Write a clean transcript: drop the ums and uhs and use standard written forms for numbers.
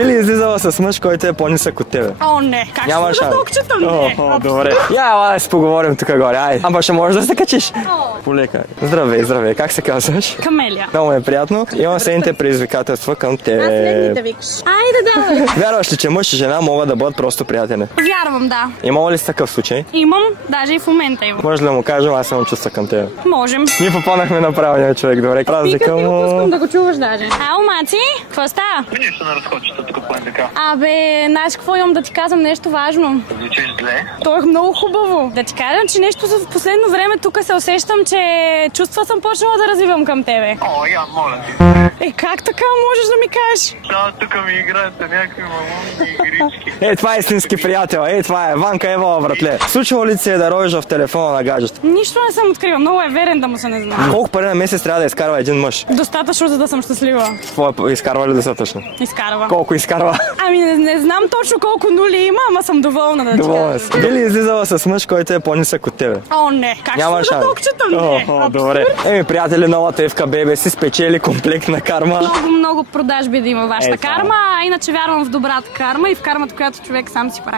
Би ли излизала с мъж, който е по-нисък от тебе? О, не. Как Няма ще да шанс. окчетам? Не. Добре. Ела да си поговорим тук горе, айде. Ама ще можеш да се качиш? Полека. Здравей, здравей. Как се казваш? Камелия. Много е приятно. Имам следните предизвикателства към те. Следните викаш. Айде да. Вярваш ли, че мъж и жена могат да бъдат просто приятели? Вярвам, да. Имало ли си такъв случай? Имам, даже и в момента имам. Може ли да му кажем, аз имам чувства към теб? Можем. Ние попаднахме на правилния човек, добре. Разлика му... Пускам да го чуваш даже. Ало, Маци, какво става? Нищо на разходчета тук по НДК. Абе, знаеш какво имам да ти казвам нещо важно? Звучиш зле. То е много хубаво. Да ти кажа, че нещо в последно време тук се усещам, че чувства съм почнала да развивам към тебе. О, я, моля ти. Как така можеш да ми кажеш? Да, тук ми играете някакви мамонни игрички. Това е истински приятел. Това е Ванка Евала, братле. Случвало ли се да ровиш в телефона на гаджето? Нищо не съм открила. Много е верен да му се не знам. Колко пари на месец трябва да изкарва един мъж? Достатъчно, за да съм щастлива. Какво изкарва ли достатъчно? Изкарва. Колко изкарва? Ами не знам точно колко нули има, ама съм доволна да ти Доволна кажа. си. Би ли излизала с мъж, който е по-нисък от тебе? О, не. Как Няма ще да шанс. окчетам? Не. Добре. Приятели, новата Евка Бебе си спечели комплект на карма. Много продажби да има вашата Това. карма, а иначе вярвам в добрата карма и в кармата, която човек сам си прави.